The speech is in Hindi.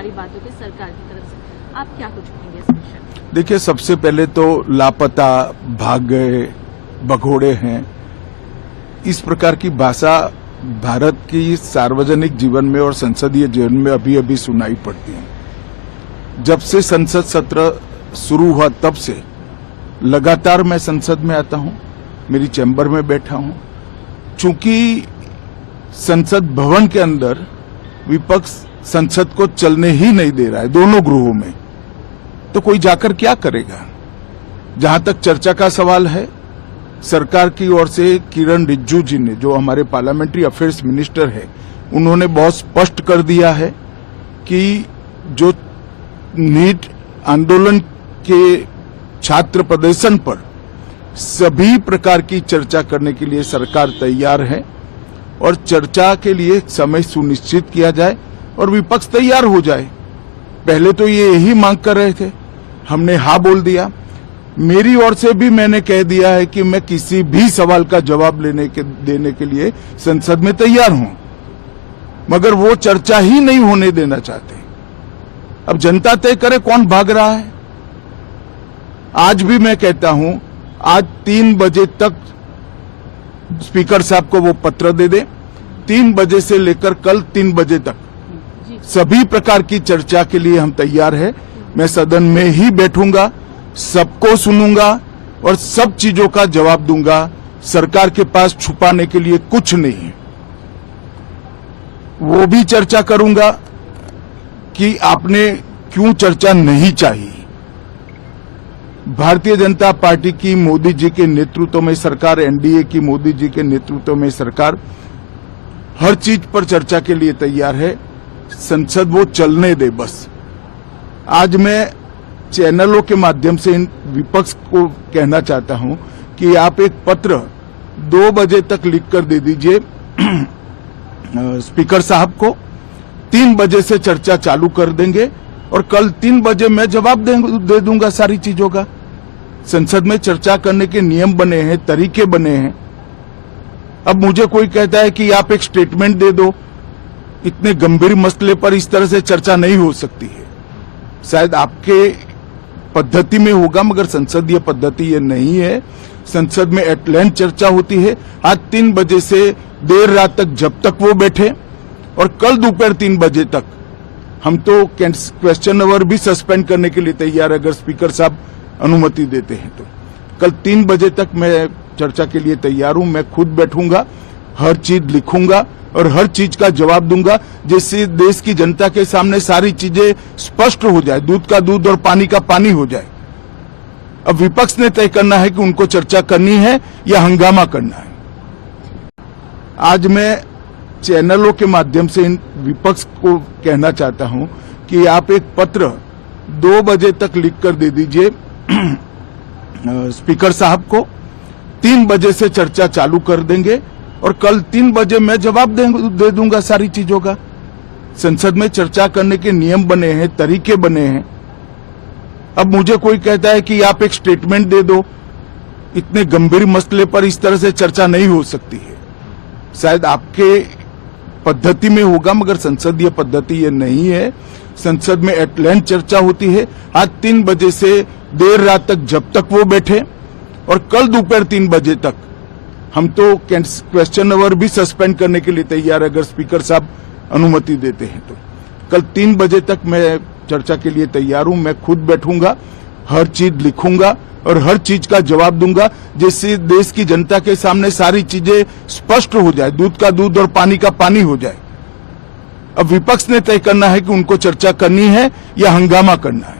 सारी बातों की सरकार की तरफ से, आप क्या कुछ कहेंगे इस विषय में? देखिए, सबसे पहले तो लापता, भाग गए, भगोड़े हैं, इस प्रकार की भाषा भारत की सार्वजनिक जीवन में और संसदीय जीवन में अभी अभी सुनाई पड़ती है। जब से संसद सत्र शुरू हुआ तब से लगातार मैं संसद में आता हूं, मेरी चैम्बर में बैठा हूं। चूंकि संसद भवन के अंदर विपक्ष संसद को चलने ही नहीं दे रहा है, दोनों गृहों में, तो कोई जाकर क्या करेगा। जहां तक चर्चा का सवाल है, सरकार की ओर से किरण रिजिजू जी ने, जो हमारे पार्लियामेंट्री अफेयर्स मिनिस्टर है, उन्होंने बहुत स्पष्ट कर दिया है कि जो नीट आंदोलन के छात्र प्रदर्शन पर सभी प्रकार की चर्चा करने के लिए सरकार तैयार है और चर्चा के लिए समय सुनिश्चित किया जाए और विपक्ष तैयार हो जाए। पहले तो ये यही मांग कर रहे थे, हमने हाँ बोल दिया। मेरी ओर से भी मैंने कह दिया है कि मैं किसी भी सवाल का जवाब देने के लिए संसद में तैयार हूं, मगर वो चर्चा ही नहीं होने देना चाहते। अब जनता तय करे कौन भाग रहा है। आज भी मैं कहता हूं, आज 3 बजे तक स्पीकर साहब को वो पत्र दे दे। 3 बजे से लेकर कल 3 बजे तक सभी प्रकार की चर्चा के लिए हम तैयार हैं। मैं सदन में ही बैठूंगा, सबको सुनूंगा और सब चीजों का जवाब दूंगा। सरकार के पास छुपाने के लिए कुछ नहीं है। वो भी चर्चा करूंगा कि आपने क्यों चर्चा नहीं चाहिए। भारतीय जनता पार्टी की मोदी जी के नेतृत्व में सरकार, एनडीए की मोदी जी के नेतृत्व में सरकार हर चीज पर चर्चा के लिए तैयार है। संसद वो चलने दे बस। आज मैं चैनलों के माध्यम से इन विपक्ष को कहना चाहता हूं कि आप एक पत्र 2 बजे तक लिखकर दे दीजिए स्पीकर साहब को। 3 बजे से चर्चा चालू कर देंगे और कल 3 बजे मैं जवाब दे दूंगा सारी चीजों का। संसद में चर्चा करने के नियम बने हैं, तरीके बने हैं। अब मुझे कोई कहता है कि आप एक स्टेटमेंट दे दो, इतने गंभीर मसले पर इस तरह से चर्चा नहीं हो सकती है। शायद आपके पद्धति में होगा, मगर संसदीय पद्धति ये नहीं है। संसद में एट लेंथ चर्चा होती है। आज 3 बजे से देर रात तक, जब तक वो बैठे, और कल दोपहर 3 बजे तक हम तो क्वेश्चन आवर भी सस्पेंड करने के लिए तैयार है, अगर स्पीकर साहब अनुमति देते हैं तो। कल 3 बजे तक मैं चर्चा के लिए तैयार हूं। मैं खुद बैठूंगा, हर चीज लिखूंगा और हर चीज का जवाब दूंगा, जिससे देश की जनता के सामने सारी चीजें स्पष्ट हो जाए, दूध का दूध और पानी का पानी हो जाए। अब विपक्ष ने तय करना है कि उनको चर्चा करनी है या हंगामा करना है। आज मैं चैनलों के माध्यम से इन विपक्ष को कहना चाहता हूं कि आप एक पत्र 2 बजे तक लिखकर दे दीजिए स्पीकर साहब को। 3 बजे से चर्चा चालू कर देंगे और कल 3 बजे मैं जवाब दे दूंगा सारी चीजों का। संसद में चर्चा करने के नियम बने हैं, तरीके बने हैं। अब मुझे कोई कहता है कि आप एक स्टेटमेंट दे दो, इतने गंभीर मसले पर इस तरह से चर्चा नहीं हो सकती है। शायद आपके पद्धति में होगा, मगर संसदीय पद्धति ये नहीं है। संसद में एट लेंथ चर्चा होती है। आज 3 बजे से देर रात तक, जब तक वो बैठे, और कल दोपहर 3 बजे तक हम तो क्वेश्चन आवर भी सस्पेंड करने के लिए तैयार है, अगर स्पीकर साहब अनुमति देते हैं तो। कल 3 बजे तक मैं चर्चा के लिए तैयार हूं। मैं खुद बैठूंगा, हर चीज लिखूंगा और हर चीज का जवाब दूंगा, जिससे देश की जनता के सामने सारी चीजें स्पष्ट हो जाए, दूध का दूध और पानी का पानी हो जाए। अब विपक्ष ने तय करना है कि उनको चर्चा करनी है या हंगामा करना है।